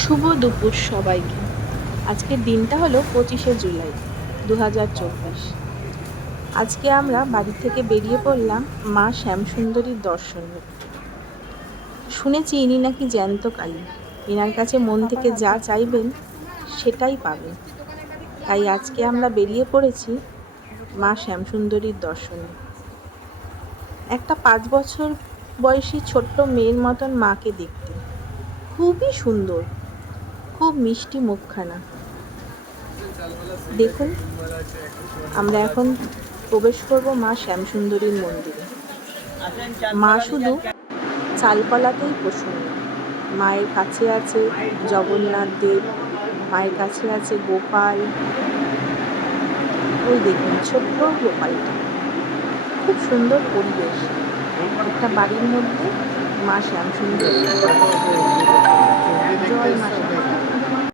শুভ দুপুর সবাইকে। আজকের দিনটা হলো ২৫শে জুলাই ২০২৪। আজকে আমরা বাড়ি থেকে বেরিয়ে পড়লাম মা শ্যামসুন্দরীর দর্শনে। শুনেছি ইনি নাকি জ্যান্ত কালী। এনার কাছে মন থেকে যা চাইবেন সেটাই পাবেন। তাই আজকে আমরা বেরিয়ে পড়েছি মা শ্যামসুন্দরীর দর্শনে। একটা ৫ বছর বয়সী ছোট্ট মেয়ের মতন মাকে দেখতে। খুবই সুন্দর, খুব মিষ্টি মুখখানা। দেখুন, আমরা এখন প্রবেশ করব মা শ্যামসুন্দরীর মন্দিরে। মা শুধু চালকলাতেই প্রসন্ন। মায়ের কাছে আছে জগন্নাথ দেব, মায়ের কাছে আছে গোপাল। ওই দেখুন ছোট্ট গোপালটা। খুব সুন্দর পরিবেশ। একটা বাড়ির মধ্যে মা শ্যামসুন্দরী।